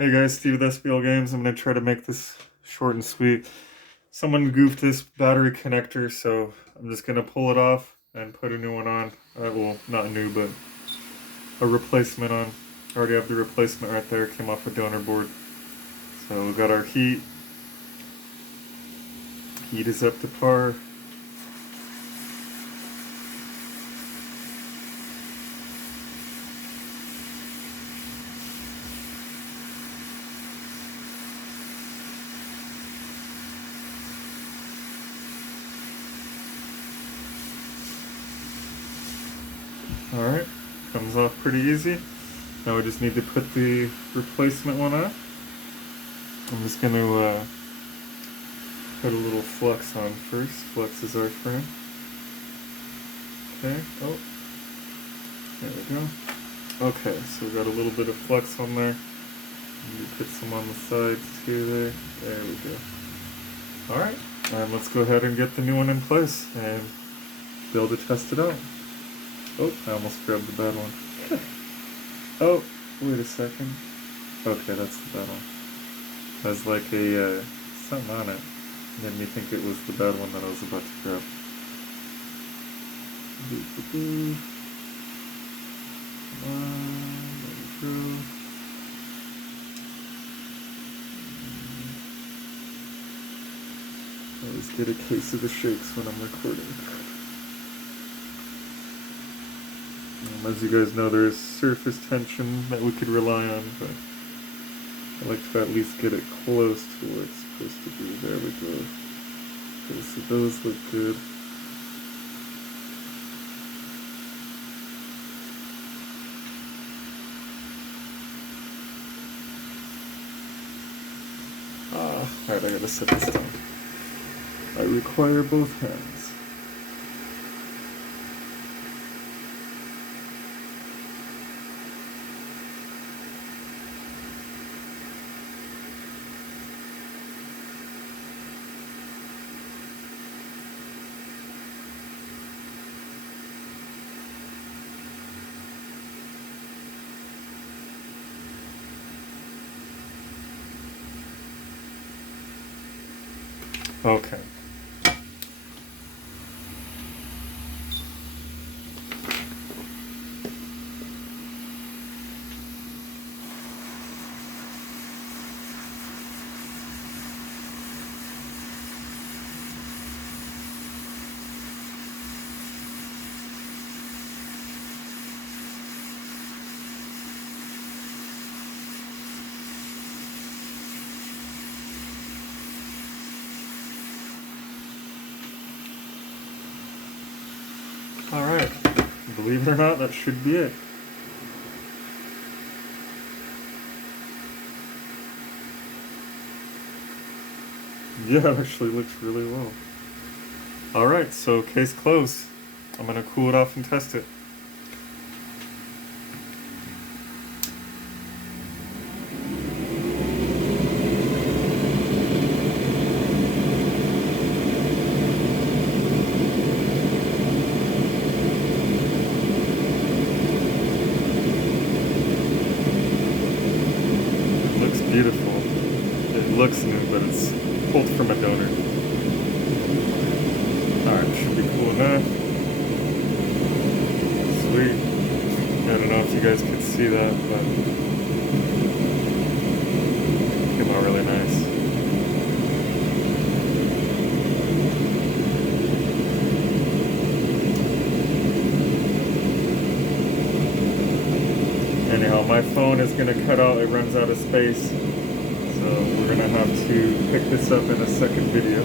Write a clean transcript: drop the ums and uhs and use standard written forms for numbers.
Hey guys, Steve with SBL Games. I'm going to try to make this short and sweet. Someone goofed this battery connector, so I'm just going to pull it off and put a new one on. Well, not new, but a replacement on. I already have the replacement right there. Came off a donor board. So we got our heat. Heat is up to par. Alright, comes off pretty easy. Now we just need to put the replacement one on. I'm just going to put a little flux on first. Flux is our friend. Okay, oh, there we go. Okay, so we got a little bit of flux on there. You put some on the sides too there. There we go. Alright, and let's go ahead and get the new one in place and be able to test it out. Oh, I almost grabbed the bad one. Oh, wait a second. Okay, that's the bad one. Has like a, something on it. Made me think it was the bad one that I was about to grab. Come on, there we go. I always get a case of the shakes when I'm recording. As you guys know, there is surface tension that we could rely on, but I like to at least get it close to where it's supposed to be. There we go. Okay, so those look good. Alright, I gotta set this down. I require both hands. Okay. Alright, believe it or not, that should be it. Yeah, it actually looks really well. Alright, so case closed. I'm going to cool it off and test it. Beautiful. It looks new, but it's pulled from a donor. Alright, should be cool enough. Sweet. I don't know if you guys could see that, but it came out really nice. Anyhow, my phone is going to cut out, it runs out of space. So we're going to have to pick this up in a second video.